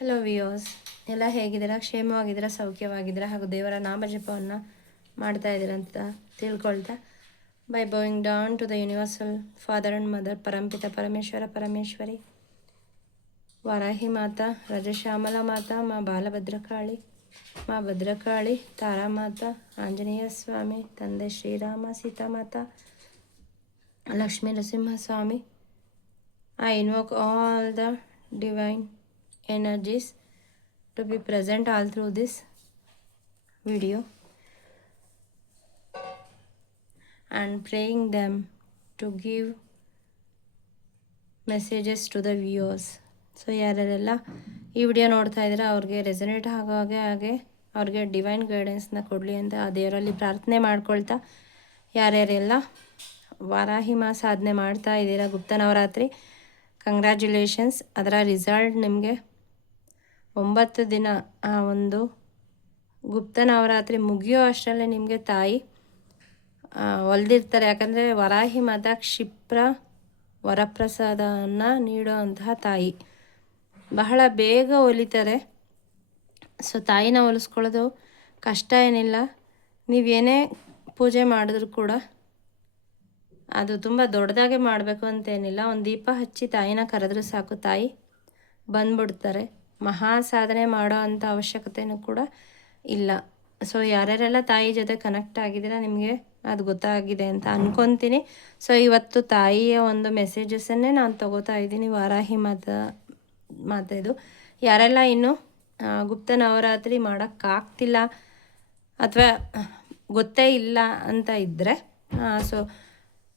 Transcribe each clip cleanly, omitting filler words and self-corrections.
Hello ವಿಯೋಸ್, ಎಲ್ಲ ಹೇಗಿದ್ದೀರಾ? ಕ್ಷೇಮವಾಗಿದ್ದೀರಾ? ಸೌಖ್ಯವಾಗಿದ್ದೀರಾ? ಹಾಗೂ ದೇವರ ನಾಮಜಪವನ್ನು ಮಾಡ್ತಾ ಇದ್ದೀರಾ ಅಂತ ತಿಳ್ಕೊಳ್ತಾ, by bowing down to the universal father and mother, ಪರಂಪಿತ ಪರಮೇಶ್ವರ ಪರಮೇಶ್ವರಿ, ವಾರಾಹಿ ಮಾತಾ, ರಜಶ್ಯಾಮಲ ಮಾತಾ, ಮಾ ಬಾಲಭದ್ರಕಾಳಿ, ಮಾ ಭದ್ರಕಾಳಿ, ತಾರಾಮಾತಾ, ಆಂಜನೇಯ ಸ್ವಾಮಿ, ತಂದೆ Shriram, Sitamata, Lakshmi Narasimha Swami. I invoke all the divine energies to be present all through this video and praying them to give messages to the viewers. So ಯಾರ್ಯಾರೆಲ್ಲ ಈ video ನೋಡ್ತಾ ಇದ್ದೀರಾ ಅವ್ರಿಗೆ ರೆಸನೇಟ್ ಹಾಗೆ ಅವ್ರಿಗೆ ಡಿವೈನ್ ಗೈಡೆನ್ಸ್ನ ಕೊಡಲಿ ಅಂತ ಆ ದೇವರಲ್ಲಿ ಪ್ರಾರ್ಥನೆ ಮಾಡ್ಕೊಳ್ತಾ, ಯಾರ್ಯಾರೆಲ್ಲ ವಾರಾಹಿ ಮಾಸ ಸಾಧನೆ ಮಾಡ್ತಾ ಇದ್ದೀರಾ, ಗುಪ್ತ ನವರಾತ್ರಿ, ಕಂಗ್ರ್ಯಾಚುಲೇಷನ್ಸ್. ಅದರ ರಿಸಲ್ಟ್ ನಿಮಗೆ 9 ದಿನ ಆ ಒಂದು ಗುಪ್ತ ನವರಾತ್ರಿ ಮುಗಿಯೋ ಅಷ್ಟರಲ್ಲೇ ನಿಮಗೆ ತಾಯಿ ಒಲ್ದಿರ್ತಾರೆ. ಯಾಕಂದರೆ ವರಾಹಿ ಮಾತಾ ಕ್ಷಿಪ್ರ ವರಪ್ರಸಾದವನ್ನು ನೀಡೋ ಅಂತಹ ತಾಯಿ, ಬಹಳ ಬೇಗ ಒಲಿತಾರೆ. ಸೊ ತಾಯಿನ ಒಲಿಸ್ಕೊಳ್ಳೋದು ಕಷ್ಟ ಏನಿಲ್ಲ. ನೀವೇನೇ ಪೂಜೆ ಮಾಡಿದ್ರೂ ಕೂಡ ಅದು ತುಂಬ ದೊಡ್ಡದಾಗೆ ಮಾಡಬೇಕು ಅಂತೇನಿಲ್ಲ. ಒಂದು ದೀಪ ಹಚ್ಚಿ ತಾಯಿನ ಕರೆದ್ರೂ ಸಾಕು, ತಾಯಿ ಬಂದ್ಬಿಡ್ತಾರೆ. ಮಹಾ ಸಾಧನೆ ಮಾಡೋ ಅಂಥ ಅವಶ್ಯಕತೆಯೂ ಕೂಡ ಇಲ್ಲ. ಸೊ ಯಾರ್ಯಾರೆಲ್ಲ ತಾಯಿ ಜೊತೆ ಕನೆಕ್ಟ್ ಆಗಿದ್ದೀರಾ ನಿಮಗೆ ಅದು ಗೊತ್ತಾಗಿದೆ ಅಂತ ಅಂದ್ಕೊತೀನಿ. ಸೊ ಇವತ್ತು ತಾಯಿಯ ಒಂದು ಮೆಸೇಜಸನ್ನೇ ನಾನು ತೊಗೋತಾ ಇದ್ದೀನಿ, ವಾರಾಹಿ ಮಾತೆದು. ಯಾರೆಲ್ಲ ಇನ್ನೂ ಗುಪ್ತ ನವರಾತ್ರಿ ಮಾಡೋಕ್ಕಾಗ್ತಿಲ್ಲ ಅಥವಾ ಗೊತ್ತೇ ಇಲ್ಲ ಅಂತ ಇದ್ದರೆ, ಸೊ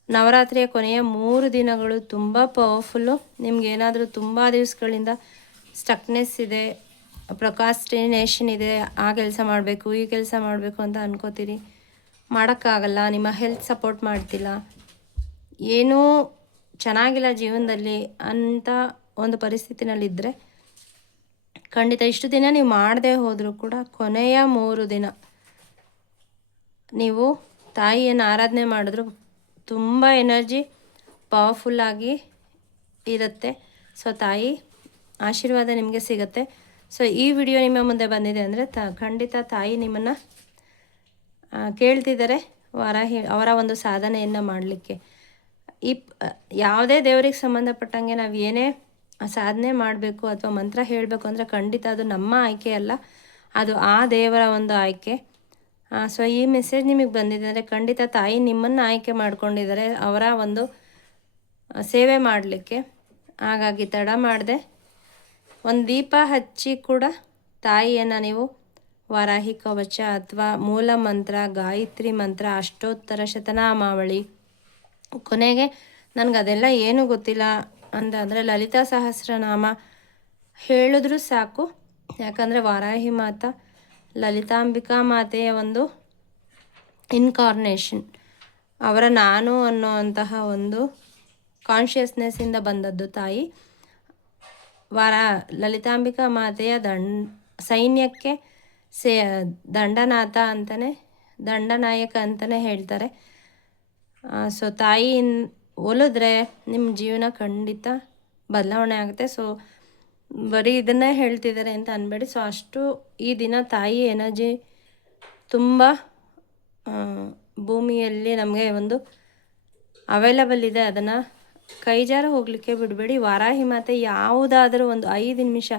ನವರಾತ್ರಿಯ ಕೊನೆಯ 3 ದಿನಗಳು ತುಂಬ ಪವರ್ಫುಲ್ಲು. ನಿಮಗೇನಾದರೂ ತುಂಬ ದಿವಸಗಳಿಂದ ಸ್ಟಕ್ನೆಸ್ ಇದೆ, ಪ್ರೊಕಾಸ್ಟಿನೇಷನ್ ಇದೆ, ಆ ಕೆಲಸ ಮಾಡಬೇಕು ಈ ಕೆಲಸ ಮಾಡಬೇಕು ಅಂತ ಅನ್ಕೋತೀರಿ, ಮಾಡೋಕ್ಕಾಗಲ್ಲ, ನಿಮ್ಮ ಹೆಲ್ತ್ ಸಪೋರ್ಟ್ ಮಾಡ್ತಿಲ್ಲ, ಏನೂ ಚೆನ್ನಾಗಿಲ್ಲ ಜೀವನದಲ್ಲಿ ಅಂತ ಒಂದು ಪರಿಸ್ಥಿತಿನಲ್ಲಿದ್ದರೆ, ಖಂಡಿತ ಇಷ್ಟು ದಿನ ನೀವು ಮಾಡದೇ ಹೋದರೂ ಕೂಡ ಕೊನೆಯ 3 ದಿನ ನೀವು ತಾಯಿಯನ್ನು ಆರಾಧನೆ ಮಾಡಿದ್ರು ತುಂಬ ಎನರ್ಜಿ ಪವರ್ಫುಲ್ಲಾಗಿ ಇರುತ್ತೆ. ಸೊ ತಾಯಿ ಆಶೀರ್ವಾದ ನಿಮಗೆ ಸಿಗುತ್ತೆ. ಸೊ ಈ ವಿಡಿಯೋ ನಿಮ್ಮ ಮುಂದೆ ಬಂದಿದೆ ಅಂದರೆ ಖಂಡಿತ ತಾಯಿ ನಿಮ್ಮನ್ನು ಕೇಳ್ತಿದ್ದಾರೆ ವಾರಾಹಿ ಅವರ ಒಂದು ಸಾಧನೆಯನ್ನು ಮಾಡಲಿಕ್ಕೆ. ಯಾವುದೇ ದೇವರಿಗೆ ಸಂಬಂಧಪಟ್ಟಂಗೆ ನಾವು ಏನೇ ಸಾಧನೆ ಮಾಡಬೇಕು ಅಥವಾ ಮಂತ್ರ ಹೇಳಬೇಕು ಅಂದರೆ ಖಂಡಿತ ಅದು ನಮ್ಮ ಆಯ್ಕೆ ಅಲ್ಲ, ಅದು ಆ ದೇವರ ಒಂದು ಆಯ್ಕೆ. ಸೊ ಈ ಮೆಸೇಜ್ ನಿಮಗೆ ಬಂದಿದೆ ಅಂದರೆ ಖಂಡಿತ ತಾಯಿ ನಿಮ್ಮನ್ನು ಆಯ್ಕೆ ಮಾಡ್ಕೊಂಡಿದ್ದಾರೆ ಅವರ ಒಂದು ಸೇವೆ ಮಾಡಲಿಕ್ಕೆ. ಹಾಗಾಗಿ ತಡ ಮಾಡದೆ ಒಂದು ದೀಪ ಹಚ್ಚಿ ಕೂಡ ತಾಯಿಯನ್ನು ನೀವು ವಾರಾಹಿ ಕವಚ ಅಥವಾ ಮೂಲ ಮಂತ್ರ, ಗಾಯತ್ರಿ ಮಂತ್ರ, ಅಷ್ಟೋತ್ತರ ಶತನಾಮಾವಳಿ, ಕೊನೆಗೆ ನನಗೆ ಅದೆಲ್ಲ ಏನೂ ಗೊತ್ತಿಲ್ಲ ಅಂದರೆ ಲಲಿತಾ ಸಹಸ್ರನಾಮ ಹೇಳಿದ್ರೂ ಸಾಕು. ಯಾಕಂದರೆ ವಾರಾಹಿ ಮಾತಾ ಲಲಿತಾಂಬಿಕಾ ಮಾತೆಯ ಒಂದು ಇನ್ಕಾರ್ನೇಷನ್, ಅವರ ನಾನು ಅನ್ನೋವಂತಹ ಒಂದು ಕಾನ್ಷಿಯಸ್ನೆಸ್ಸಿಂದ ಬಂದದ್ದು ತಾಯಿ. ಲಲಿತಾಂಬಿಕಾ ಮಾತೆಯ ಸೈನ್ಯಕ್ಕೆ ದಂಡನಾಥ ಅಂತಲೇ, ದಂಡನಾಯಕ ಅಂತಲೇ ಹೇಳ್ತಾರೆ. ಸೊ ತಾಯಿ ಒಲಿದ್ರೆ ನಿಮ್ಮ ಜೀವನ ಖಂಡಿತ ಬದಲಾವಣೆ ಆಗುತ್ತೆ. ಸೊ ಬರೀ ಇದನ್ನೇ ಹೇಳ್ತಿದ್ದಾರೆ ಅಂತ ಅನ್ಬೇಡಿ. ಸೊ ಅಷ್ಟು ಈ ದಿನ ತಾಯಿ ಎನರ್ಜಿ ತುಂಬ ಭೂಮಿಯಲ್ಲಿ ನಮಗೆ ಒಂದು ಅವೈಲಬಲ್ ಇದೆ, ಅದನ್ನು ಕೈಜಾರ ಹೋಗಲಿಕ್ಕೆ ಬಿಡಬೇಡಿ. ವಾರಾಹಿ ಮಾತೆ ಯಾವುದಾದರೂ ಒಂದು 5 ನಿಮಿಷ,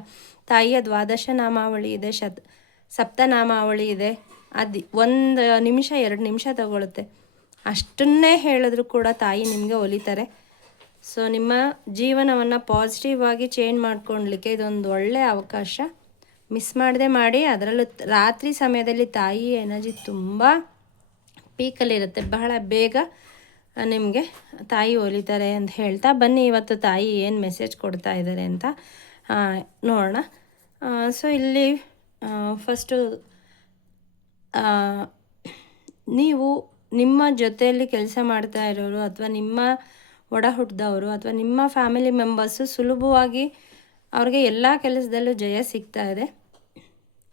ತಾಯಿಯ ದ್ವಾದಶ ನಾಮಾವಳಿ ಇದೆ, ಸಪ್ತನಾಮಾವಳಿ ಇದೆ, ಅದು 1 ನಿಮಿಷ 2 ನಿಮಿಷ ತಗೊಳುತ್ತೆ. ಅಷ್ಟನ್ನೇ ಹೇಳಿದ್ರು ಕೂಡ ತಾಯಿ ನಿಮಗೆ ಒಲಿತಾರೆ. ಸೊ ನಿಮ್ಮ ಜೀವನವನ್ನು ಪಾಸಿಟಿವ್ ಆಗಿ ಚೇಂಜ್ ಮಾಡ್ಕೊಳ್ಲಿಕ್ಕೆ ಇದೊಂದು ಒಳ್ಳೆಯ ಅವಕಾಶ, ಮಿಸ್ ಮಾಡದೆ ಮಾಡಿ. ಅದರಲ್ಲೂ ರಾತ್ರಿ ಸಮಯದಲ್ಲಿ ತಾಯಿ ಎನರ್ಜಿ ತುಂಬ ಪೀಕಲ್ಲಿರುತ್ತೆ, ಬಹಳ ಬೇಗ ನಿಮಗೆ ತಾಯಿ ಒಲಿತಾರೆ ಅಂತ ಹೇಳ್ತಾ ಬನ್ನಿ ಇವತ್ತು ತಾಯಿ ಏನು ಮೆಸೇಜ್ ಕೊಡ್ತಾ ಇದ್ದಾರೆ ಅಂತ ನೋಡೋಣ. ಸೊ ಇಲ್ಲಿ ಫಸ್ಟು ನೀವು ನಿಮ್ಮ ಜೊತೆಯಲ್ಲಿ ಕೆಲಸ ಮಾಡ್ತಾ ಇರೋರು ಅಥವಾ ನಿಮ್ಮ ಒಡ ಹುಟ್ಟಿದವರು ಅಥವಾ ನಿಮ್ಮ ಫ್ಯಾಮಿಲಿ ಮೆಂಬರ್ಸು ಸುಲಭವಾಗಿ ಅವ್ರಿಗೆ ಎಲ್ಲ ಕೆಲಸದಲ್ಲೂ ಜಯ ಸಿಗ್ತಾ ಇದೆ,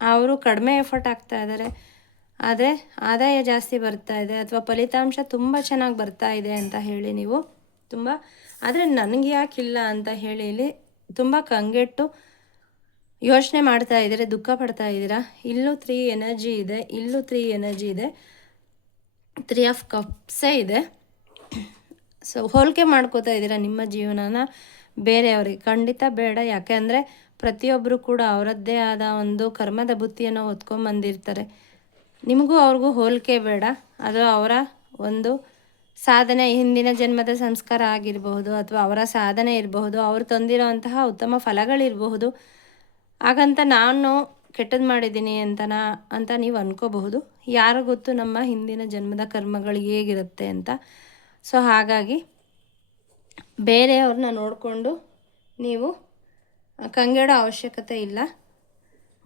ಅವರು ಕಡಿಮೆ ಎಫರ್ಟ್ ಆಗ್ತಾ ಇದ್ದಾರೆ, ಆದರೆ ಆದಾಯ ಜಾಸ್ತಿ ಬರ್ತಾ ಇದೆ ಅಥವಾ ಫಲಿತಾಂಶ ತುಂಬ ಚೆನ್ನಾಗಿ ಬರ್ತಾ ಇದೆ ಅಂತ ಹೇಳಿ ನೀವು ಆದರೆ ನನಗೆ ಯಾಕಿಲ್ಲ ಅಂತ ಹೇಳಿ ಇಲ್ಲಿ ತುಂಬ ಕಂಗೆಟ್ಟು ಯೋಚನೆ ಮಾಡ್ತಾ ಇದ್ದೀರಾ, ದುಃಖ ಪಡ್ತಾ ಇದ್ದೀರಾ. ಇಲ್ಲೂ 3 ಎನರ್ಜಿ ಇದೆ, ಇಲ್ಲೂ 3 ಎನರ್ಜಿ ಇದೆ, 3 ಆಫ್ ಕಪ್ಸೇ ಇದೆ. ಸೊ ಹೋಲಿಕೆ ಮಾಡ್ಕೋತಾ ಇದ್ದೀರಾ ನಿಮ್ಮ ಜೀವನನ ಬೇರೆಯವ್ರಿಗೆ. ಖಂಡಿತ ಬೇಡ. ಯಾಕೆ ಅಂದರೆ ಪ್ರತಿಯೊಬ್ಬರು ಕೂಡ ಅವರದ್ದೇ ಆದ ಒಂದು ಕರ್ಮದ ಬುತ್ತಿಯನ್ನು ಹೊತ್ಕೊಂಡ್ಬಂದಿರ್ತಾರೆ. ನಿಮಗೂ ಅವ್ರಿಗೂ ಹೋಲಿಕೆ ಬೇಡ. ಅದು ಅವರ ಒಂದು ಸಾಧನೆ, ಹಿಂದಿನ ಜನ್ಮದ ಸಂಸ್ಕಾರ ಆಗಿರಬಹುದು, ಅಥವಾ ಅವರ ಸಾಧನೆ ಇರಬಹುದು, ಅವರು ತಂದಿರೋಂತಹ ಉತ್ತಮ ಫಲಗಳಿರಬಹುದು. ಹಾಗಂತ ನಾನು ಕೆಟ್ಟದ್ದು ಮಾಡಿದ್ದೀನಿ ಅಂತ ನೀವು ಅನ್ಕೋಬಹುದು. ಯಾರು ಗೊತ್ತು ನಮ್ಮ ಹಿಂದಿನ ಜನ್ಮದ ಕರ್ಮಗಳು ಹೇಗಿರುತ್ತೆ ಅಂತ. ಸೊ ಹಾಗಾಗಿ ಬೇರೆಯವ್ರನ್ನ ನೋಡಿಕೊಂಡು ನೀವು ಕಂಗೆಡೋ ಅವಶ್ಯಕತೆ ಇಲ್ಲ.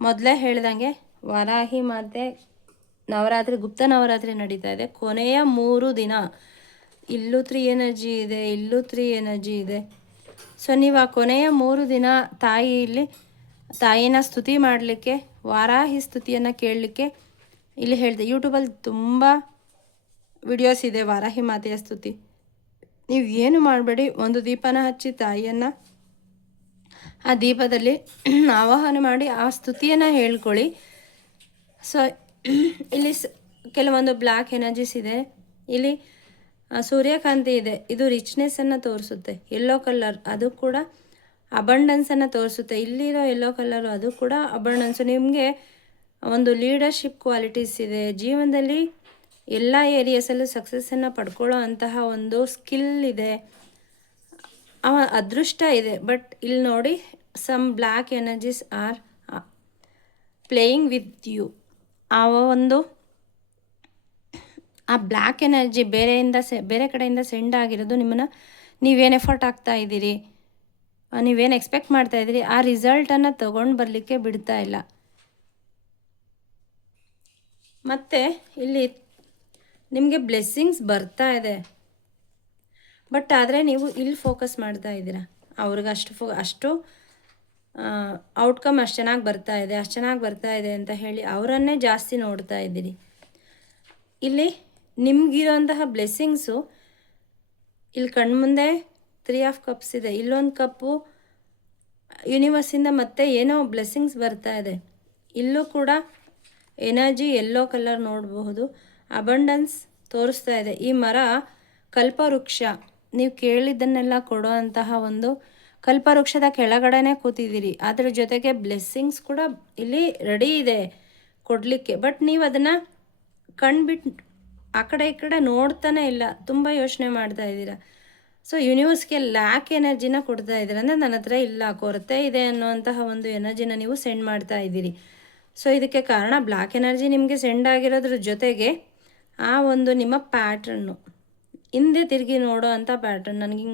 ಮೊದಲೇ ಹೇಳ್ದಂಗೆ ವಾರಾಹಿ ಮಾತೆ ನವರಾತ್ರಿ, ಗುಪ್ತ ನವರಾತ್ರಿ ನಡೀತಾ ಇದೆ. ಕೊನೆಯ 3 ದಿನ ಇಲ್ಲೂ 3 ಎನರ್ಜಿ ಇದೆ, ಇಲ್ಲೂ 3 ಎನರ್ಜಿ ಇದೆ. ಸೊ ನೀವು ಆ ಕೊನೆಯ 3 ದಿನ ತಾಯಿನ ಸ್ತುತಿ ಮಾಡಲಿಕ್ಕೆ, ವಾರಾಹಿ ಸ್ತುತಿಯನ್ನು ಕೇಳಲಿಕ್ಕೆ ಇಲ್ಲಿ ಹೇಳಿದೆ. ಯೂಟ್ಯೂಬಲ್ಲಿ ತುಂಬ ವಿಡಿಯೋಸ್ ಇದೆ ವಾರಾಹಿ ಮಾತೆಯ ಸ್ತುತಿ. ನೀವು ಏನು ಮಾಡಬೇಡಿ, ಒಂದು ದೀಪನ ಹಚ್ಚಿ ತಾಯಿಯನ್ನು ಆ ದೀಪದಲ್ಲಿ ಆವಾಹನೆ ಮಾಡಿ ಆ ಸ್ತುತಿಯನ್ನು ಹೇಳ್ಕೊಳ್ಳಿ. ಸೊ ಇಲ್ಲಿ ಕೆಲವೊಂದು ಬ್ಲ್ಯಾಕ್ ಎನರ್ಜೀಸ್ ಇದೆ. ಇಲ್ಲಿ ಸೂರ್ಯಕಾಂತಿ ಇದೆ, ಇದು ರಿಚ್ನೆಸ್ಸನ್ನು ತೋರಿಸುತ್ತೆ. ಯೆಲ್ಲೋ ಕಲರ್ ಅದು ಕೂಡ ಅಬಂಡೆನ್ಸನ್ನು ತೋರಿಸುತ್ತೆ. ಇಲ್ಲಿರೋ ಯೆಲ್ಲೋ ಕಲರು ಅದು ಕೂಡ ಅಬಂಡೆನ್ಸು. ನಿಮಗೆ ಒಂದು ಲೀಡರ್ಶಿಪ್ ಕ್ವಾಲಿಟೀಸ್ ಇದೆ. ಜೀವನದಲ್ಲಿ ಎಲ್ಲ ಏರಿಯಾಸಲ್ಲೂ ಸಕ್ಸಸ್ಸನ್ನು ಪಡ್ಕೊಳ್ಳೋ ಅಂತಹ ಒಂದು ಸ್ಕಿಲ್ ಇದೆ, ಅದೃಷ್ಟ ಇದೆ. ಬಟ್ ಇಲ್ಲಿ ನೋಡಿ, some black energies are playing with you. ಆ ಬ್ಲ್ಯಾಕ್ ಎನರ್ಜಿ ಬೇರೆ ಕಡೆಯಿಂದ ಸೆಂಡ್ ಆಗಿರೋದು ನಿಮ್ಮನ್ನು, ನೀವೇನು ಎಫರ್ಟ್ ಆಗ್ತಾ ಇದ್ದೀರಿ, ನೀವೇನು ಎಕ್ಸ್ಪೆಕ್ಟ್ ಮಾಡ್ತಾ ಇದ್ದೀರಿ, ಆ ರಿಸಲ್ಟನ್ನು ತೊಗೊಂಡು ಬರಲಿಕ್ಕೆ ಬಿಡ್ತಾ ಇಲ್ಲ. ಮತ್ತು ಇಲ್ಲಿ ನಿಮಗೆ ಬ್ಲೆಸ್ಸಿಂಗ್ಸ್ ಬರ್ತಾ ಇದೆ, ಬಟ್ ಆದರೆ ನೀವು ಇಲ್ಲಿ ಫೋಕಸ್ ಮಾಡ್ತಾ ಇದ್ದೀರಾ. ಅವ್ರಿಗೆ ಅಷ್ಟು ಔಟ್ಕಮ್ ಅಷ್ಟು ಚೆನ್ನಾಗಿ ಬರ್ತಾ ಇದೆ ಅಂತ ಹೇಳಿ ಅವರನ್ನೇ ಜಾಸ್ತಿ ನೋಡ್ತಾ ಇದ್ದೀರಿ. ಇಲ್ಲಿ ನಿಮಗಿರೋಂತಹ ಬ್ಲೆಸ್ಸಿಂಗ್ಸು ಇಲ್ಲಿ ಕಣ್ಮುಂದೆ 3 ಆಫ್ ಕಪ್ಸ್ ಇದೆ. ಇಲ್ಲೊಂದು ಕಪ್ಪು ಯೂನಿವರ್ಸಿಂದ ಮತ್ತೆ ಏನೋ ಬ್ಲೆಸ್ಸಿಂಗ್ಸ್ ಬರ್ತಾ ಇದೆ. ಇಲ್ಲೂ ಕೂಡ ಎನರ್ಜಿ ಯೆಲ್ಲೋ ಕಲರ್ ನೋಡಬಹುದು, ಅಬಂಡೆನ್ಸ್ ತೋರಿಸ್ತಾ ಇದೆ. ಈ ಮರ ಕಲ್ಪವೃಕ್ಷ, ನೀವು ಕೇಳಿದ್ದನ್ನೆಲ್ಲ ಕೊಡೋ ಅಂತಹ ಒಂದು ಕಲ್ಪವೃಕ್ಷದ ಕೆಳಗಡೆನೇ ಕೂತಿದ್ದೀರಿ. ಅದರ ಜೊತೆಗೆ ಬ್ಲೆಸ್ಸಿಂಗ್ಸ್ ಕೂಡ ಇಲ್ಲಿ ರೆಡಿ ಇದೆ ಕೊಡಲಿಕ್ಕೆ. ಬಟ್ ನೀವು ಅದನ್ನು ಕಣ್ಬಿಟ್ಟು ಆ ಕಡೆ ಈ ಕಡೆ ನೋಡ್ತಾನೆ ಇಲ್ಲ, ತುಂಬ ಯೋಚನೆ ಮಾಡ್ತಾ ಇದ್ದೀರಾ. ಸೊ ಯೂನಿವರ್ಸ್ಗೆ ಲ್ಯಾಕ್ ಎನರ್ಜಿನ ಕೊಡ್ತಾ ಇದ್ದೀರ, ಅಂದರೆ ನನ್ನ ಹತ್ರ ಇಲ್ಲ, ಕೊರತೆ ಇದೆ ಅನ್ನೋಂತಹ ಒಂದು ಎನರ್ಜಿನ ನೀವು ಸೆಂಡ್ ಮಾಡ್ತಾ ಇದ್ದೀರಿ. ಸೊ ಇದಕ್ಕೆ ಕಾರಣ ಬ್ಲ್ಯಾಕ್ ಎನರ್ಜಿ ನಿಮಗೆ ಸೆಂಡ್ ಆಗಿರೋದ್ರ ಜೊತೆಗೆ ಆ ಒಂದು ನಿಮ್ಮ ಪ್ಯಾಟ್ರನ್ನು ಹಿಂದೆ ತಿರುಗಿ ನೋಡೋ ಅಂಥ ಪ್ಯಾಟ್ರನ್. ನನಗೆ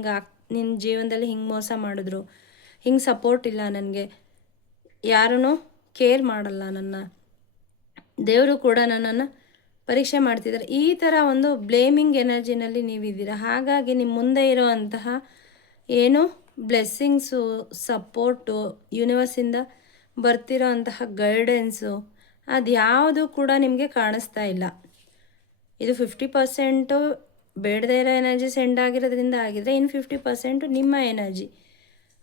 ನಿನ್ನ ಜೀವನದಲ್ಲಿ ಹಿಂಗೆ ಮೋಸ ಮಾಡಿದ್ರು, ಹಿಂಗೆ ಸಪೋರ್ಟ್ ಇಲ್ಲ, ನನಗೆ ಯಾರೂ ಕೇರ್ ಮಾಡಲ್ಲ, ನನ್ನ ದೇವರು ಕೂಡ ನನ್ನನ್ನು ಪರೀಕ್ಷೆ ಮಾಡ್ತಿದ್ದಾರೆ, ಈ ಥರ ಒಂದು ಬ್ಲೇಮಿಂಗ್ ಎನರ್ಜಿನಲ್ಲಿ ನೀವಿದ್ದೀರಾ. ಹಾಗಾಗಿ ನಿಮ್ಮ ಮುಂದೆ ಇರೋ ಅಂತಹ ಏನು ಬ್ಲೆಸ್ಸಿಂಗ್ಸು, ಸಪೋರ್ಟು, ಯೂನಿವರ್ಸಿಂದ ಬರ್ತಿರೋ ಅಂತಹ ಗೈಡೆನ್ಸು, ಅದು ಯಾವುದು ಕೂಡ ನಿಮಗೆ ಕಾಣಿಸ್ತಾ ಇಲ್ಲ. ಇದು 50% ಬೇಡದೇ ಇರೋ ಎನರ್ಜಿ ಸೆಂಡ್ ಆಗಿರೋದ್ರಿಂದ ಆಗಿದ್ರೆ, ಇನ್ನು 50% ನಿಮ್ಮ ಎನರ್ಜಿ.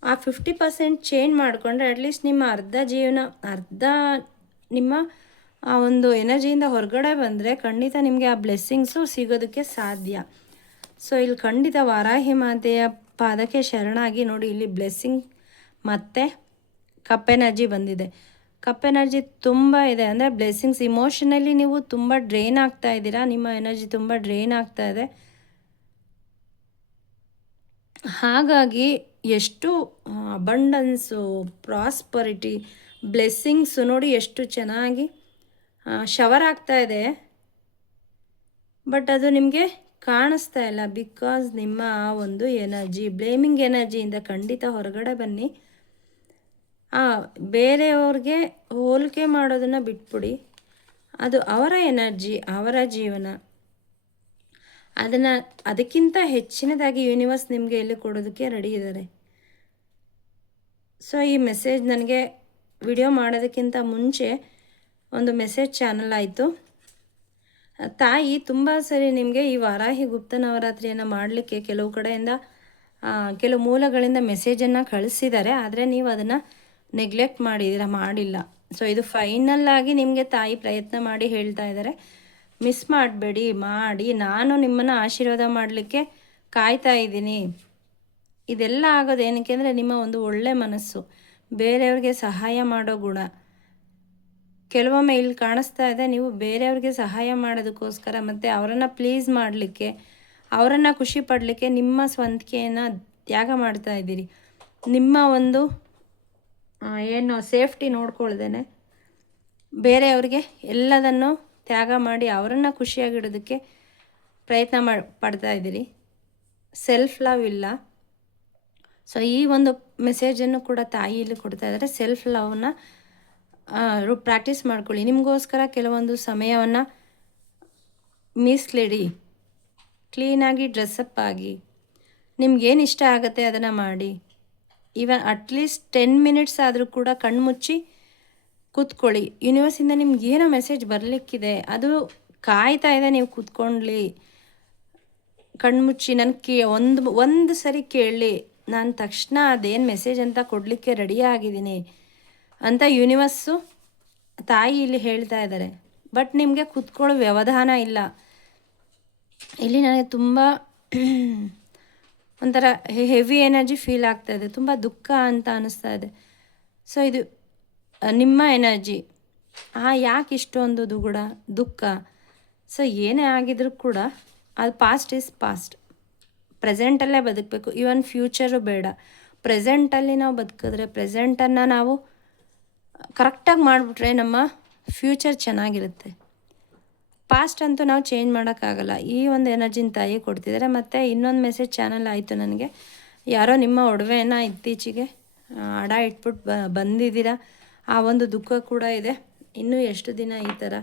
ಆ 50% ಚೇಂಜ್ ಮಾಡಿಕೊಂಡ್ರೆ ಅಟ್ಲೀಸ್ಟ್ ನಿಮ್ಮ ಅರ್ಧ ನಿಮ್ಮ ಆ ಒಂದು ಎನರ್ಜಿಯಿಂದ ಹೊರಗಡೆ ಬಂದರೆ ಖಂಡಿತ ನಿಮಗೆ ಆ ಬ್ಲೆಸ್ಸಿಂಗ್ಸು ಸಿಗೋದಕ್ಕೆ ಸಾಧ್ಯ. ಸೊ ಇಲ್ಲಿ ಖಂಡಿತ ವಾರಾಹಿ ಮಾತೆಯ ಪಾದಕ್ಕೆ ಶರಣಾಗಿ ನೋಡಿ. ಇಲ್ಲಿ ಬ್ಲೆಸ್ಸಿಂಗ್ ಮತ್ತು ಕಪ್ ಎನರ್ಜಿ ಬಂದಿದೆ. ಕಪ್ ಎನರ್ಜಿ ತುಂಬ ಇದೆ, ಅಂದರೆ ಬ್ಲೆಸ್ಸಿಂಗ್ಸ್. ಇಮೋಷನಲಿ ನೀವು ತುಂಬ ಡ್ರೈನ್ ಆಗ್ತಾ ಇದ್ದೀರಾ, ನಿಮ್ಮ ಎನರ್ಜಿ ತುಂಬ ಡ್ರೈನ್ ಆಗ್ತಾ ಇದೆ. ಹಾಗಾಗಿ ಎಷ್ಟು ಅಬಂಡನ್ಸು, ಪ್ರಾಸ್ಪರಿಟಿ, ಬ್ಲೆಸ್ಸಿಂಗ್ಸು ನೋಡಿ ಎಷ್ಟು ಚೆನ್ನಾಗಿ ಶವರ್ ಆಗ್ತಾ ಇದೆ. ಬಟ್ ಅದು ನಿಮಗೆ ಕಾಣಿಸ್ತಾ ಇಲ್ಲ, ಬಿಕಾಸ್ ನಿಮ್ಮ ಆ ಒಂದು ಎನರ್ಜಿ, ಬ್ಲೇಮಿಂಗ್ ಎನರ್ಜಿಯಿಂದ ಖಂಡಿತ ಹೊರಗಡೆ ಬನ್ನಿ. ಬೇರೆಯವ್ರಿಗೆ ಹೋಲಿಕೆ ಮಾಡೋದನ್ನು ಬಿಟ್ಬಿಡಿ. ಅದು ಅವರ ಎನರ್ಜಿ, ಅವರ ಜೀವನ. ಅದಕ್ಕಿಂತ ಹೆಚ್ಚಿನದಾಗಿ ಯೂನಿವರ್ಸ್ ನಿಮಗೆ ಎಲ್ಲಿ ಕೊಡೋದಕ್ಕೆ ರೆಡಿ ಇದ್ದಾರೆ. ಸೊ ಈ ಮೆಸೇಜ್ ನನಗೆ ವಿಡಿಯೋ ಮಾಡೋದಕ್ಕಿಂತ ಮುಂಚೆ ಒಂದು ಮೆಸೇಜ್ ಚಾನಲ್ ಆಯಿತು. ತಾಯಿ ತುಂಬ ಸರಿ ನಿಮಗೆ ಈ ವಾರಾಹಿ ಗುಪ್ತ ನವರಾತ್ರಿಯನ್ನು ಮಾಡಲಿಕ್ಕೆ ಕೆಲವು ಕಡೆಯಿಂದ ಕೆಲವು ಮೂಲಗಳಿಂದ ಮೆಸೇಜನ್ನು ಕಳಿಸಿದ್ದಾರೆ. ಆದರೆ ನೀವು ಅದನ್ನು ನೆಗ್ಲೆಕ್ಟ್ ಮಾಡಿಲ್ಲ. ಸೊ ಇದು ಫೈನಲ್ಲಾಗಿ ನಿಮಗೆ ತಾಯಿ ಪ್ರಯತ್ನ ಮಾಡಿ ಹೇಳ್ತಾ ಇದ್ದಾರೆ, ಮಿಸ್ ಮಾಡಬೇಡಿ, ಮಾಡಿ, ನಾನು ನಿಮ್ಮನ್ನು ಆಶೀರ್ವಾದ ಮಾಡಲಿಕ್ಕೆ ಕಾಯ್ತಾ ಇದ್ದೀನಿ. ಇದೆಲ್ಲ ಆಗೋದು ಏನಕ್ಕೆ ಅಂದರೆ ನಿಮ್ಮ ಒಂದು ಒಳ್ಳೆ ಮನಸ್ಸು, ಬೇರೆಯವ್ರಿಗೆ ಸಹಾಯ ಮಾಡೋ ಗುಣ. ಕೆಲವೊಮ್ಮೆ ಇಲ್ಲಿ ಕಾಣಿಸ್ತಾ ಇದೆ, ನೀವು ಬೇರೆಯವ್ರಿಗೆ ಸಹಾಯ ಮಾಡೋದಕ್ಕೋಸ್ಕರ ಮತ್ತು ಅವರನ್ನು ಪ್ಲೀಸ್ ಮಾಡಲಿಕ್ಕೆ, ಅವರನ್ನು ಖುಷಿ ಪಡಲಿಕ್ಕೆ ನಿಮ್ಮ ಸ್ವಂತಿಕೆಯನ್ನು ತ್ಯಾಗ ಮಾಡ್ತಾ ಇದ್ದೀರಿ. ನಿಮ್ಮ ಒಂದು ಏನು ಸೇಫ್ಟಿ ನೋಡ್ಕೊಳ್ದೇನೆ ಬೇರೆಯವ್ರಿಗೆ ಎಲ್ಲದನ್ನು ತ್ಯಾಗ ಮಾಡಿ ಅವರನ್ನು ಖುಷಿಯಾಗಿಡೋದಕ್ಕೆ ಪ್ರಯತ್ನ ಪಡ್ತಾ ಇದ್ದೀರಿ. ಸೆಲ್ಫ್ ಲವ್ ಇಲ್ಲ. ಸೊ ಈ ಒಂದು ಮೆಸೇಜನ್ನು ಕೂಡ ತಾಯಿ ಇಲ್ಲಿ ಕೊಡ್ತಾ ಇದ್ದಾರೆ. ಸೆಲ್ಫ್ ಲವ್ನ ಪ್ರಾಕ್ಟೀಸ್ ಮಾಡ್ಕೊಳ್ಳಿ. ನಿಮಗೋಸ್ಕರ ಕೆಲವೊಂದು ಸಮಯವನ್ನು ಮೀಸಲಿಡಿ. ಕ್ಲೀನಾಗಿ ಡ್ರೆಸ್ಅಪ್ ಆಗಿ, ನಿಮ್ಗೇನು ಇಷ್ಟ ಆಗುತ್ತೆ ಅದನ್ನು ಮಾಡಿ. ಈವನ್ ಅಟ್ಲೀಸ್ಟ್ 10 ಮಿನಿಟ್ಸ್ ಆದರೂ ಕೂಡ ಕಣ್ಮುಚ್ಚಿ ಕೂತ್ಕೊಳ್ಳಿ. ಯೂನಿವರ್ಸಿಂದ ನಿಮ್ಗೇನೋ ಮೆಸೇಜ್ ಬರಲಿಕ್ಕಿದೆ, ಅದು ಕಾಯ್ತಾ ಇದೆ, ನೀವು ಕೂತ್ಕೊಳ್ಳಿ. ಕಣ್ಮುಚ್ಚಿ ನನಗೆ ಒಂದು ಸರಿ ಕೇಳಿ, ನಾನು ತಕ್ಷಣ ಅದೇನು ಮೆಸೇಜ್ ಅಂತ ಕೊಡಲಿಕ್ಕೆ ರೆಡಿಯಾಗಿದ್ದೀನಿ ಅಂತ ಯೂನಿವರ್ಸು ತಾಯಿ ಇಲ್ಲಿ ಹೇಳ್ತಾ ಇದ್ದಾರೆ. ಬಟ್ ನಿಮಗೆ ಕೂತ್ಕೊಳ್ಳೋ ವ್ಯವಧಾನ ಇಲ್ಲ. ಇಲ್ಲಿ ನನಗೆ ತುಂಬ ಒಂಥರ ಹೆವಿ ಎನರ್ಜಿ ಫೀಲ್ ಆಗ್ತಾ ಇದೆ, ತುಂಬ ದುಃಖ ಅಂತ ಅನ್ನಿಸ್ತಾ ಇದೆ. ಸೊ ಇದು ನಿಮ್ಮ ಎನರ್ಜಿ. ಯಾಕೆ ಇಷ್ಟೊಂದು ದುಃಖ? ಸೊ ಏನೇ ಆಗಿದ್ರೂ ಕೂಡ ಅದು ಪಾಸ್ಟ್ ಈಸ್ ಪಾಸ್ಟ್. ಪ್ರೆಸೆಂಟಲ್ಲೇ ಬದುಕಬೇಕು. ಈವನ್ ಫ್ಯೂಚರು ಬೇಡ, ಪ್ರೆಸೆಂಟಲ್ಲಿ ನಾವು ಬದುಕಿದ್ರೆ, ಪ್ರೆಸೆಂಟನ್ನು ನಾವು ಕರೆಕ್ಟಾಗಿ ಮಾಡಿಬಿಟ್ರೆ ನಮ್ಮ ಫ್ಯೂಚರ್ ಚೆನ್ನಾಗಿರುತ್ತೆ. ಪಾಸ್ಟ್ ಅಂತೂ ನಾವು ಚೇಂಜ್ ಮಾಡೋಕ್ಕಾಗಲ್ಲ. ಈ ಒಂದು ಎನರ್ಜಿನ ತಾಯಿ ಕೊಡ್ತಿದ್ದಾರೆ. ಮತ್ತು ಇನ್ನೊಂದು ಮೆಸೇಜ್ ಚಾನಲ್ ಆಯಿತು ನನಗೆ, ಯಾರೋ ನಿಮ್ಮ ಒಡವೆನ ಇತ್ತೀಚೆಗೆ ಅಡ ಇಟ್ಬಿಟ್ಟು ಬಂದಿದ್ದೀರಾ. ಆ ಒಂದು ದುಃಖ ಕೂಡ ಇದೆ. ಇನ್ನೂ ಎಷ್ಟು ದಿನ ಈ ಥರ